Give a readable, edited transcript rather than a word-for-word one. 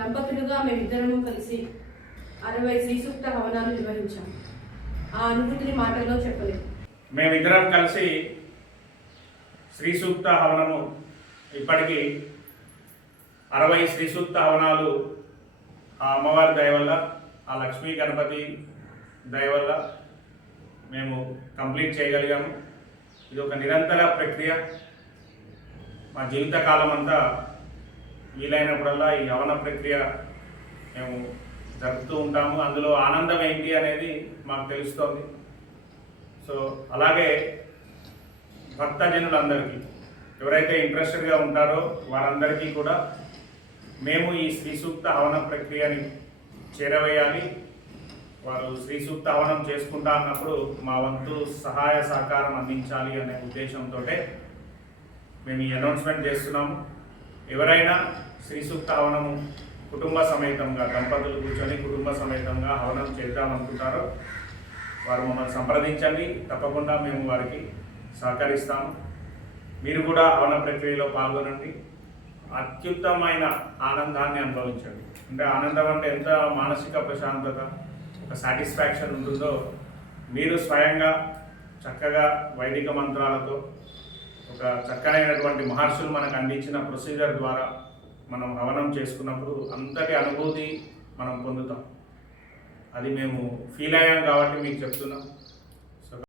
దంపతులుగా మేమిద్దరము కలిసి 60 శ్రీ సూక్త హవనాలు నిర్వహించాం. ఆ అనుభూతిని మాటల్లో చెప్పలేదు. మేమిద్దరం కలిసి శ్రీ సూక్త హవనము ఇప్పటికీ 60 శ్రీ సూక్త హవనాలు ఆ అమ్మవారి దయ వల్ల, ఆ లక్ష్మీ గణపతి దయ వల్ల మేము కంప్లీట్ చేయగలిగాము. ఇది ఒక నిరంతర ప్రక్రియ. మా జీవితకాలం అంతా వీలైనప్పుడల్లా ఈ హవన ప్రక్రియ మేము జరుపుతూ ఉంటాము. అందులో ఆనందం ఏంటి అనేది మాకు తెలుస్తోంది. సో అలాగే భక్తజనులందరికీ ఎవరైతే ఇంట్రెస్టెడ్గా ఉంటారో వారందరికీ కూడా మేము ఈ శ్రీ సూక్త హవన ప్రక్రియని చేరవేయాలి. వారు శ్రీ సూక్త హవనం చేసుకుంటా అన్నప్పుడు మా వంతు సహాయ సహకారం అందించాలి అనే ఉద్దేశంతో మేము ఈ అనౌన్స్మెంట్ చేస్తున్నాము. ఎవరైనా శ్రీ సూక్త హవనము కుటుంబ సమేతంగా, దంపతులు కూర్చొని కుటుంబ సమేతంగా హవనం చేద్దామనుకుంటారో వారు మమ్మల్ని సంప్రదించండి. తప్పకుండా మేము వారికి సహకరిస్తాము. మీరు కూడా హవన ప్రక్రియలో పాల్గొనండి. అత్యుత్తమైన ఆనందాన్ని అనుభవించండి. అంటే ఆనందం అంటే ఎంత మానసిక ప్రశాంతత, ఒక సాటిస్ఫాక్షన్ ఉంటుందో మీరు స్వయంగా చక్కగా వైదిక మంత్రాలతో ఒక చక్కనైనటువంటి మహర్షులు మనకు అందించిన ప్రొసీజర్ ద్వారా మనం హవనం చేసుకున్నప్పుడు అంతటి అనుభూతి మనం పొందుతాం. అది మేము ఫీల్ అయ్యాం కాబట్టి మీకు చెప్తున్నాం.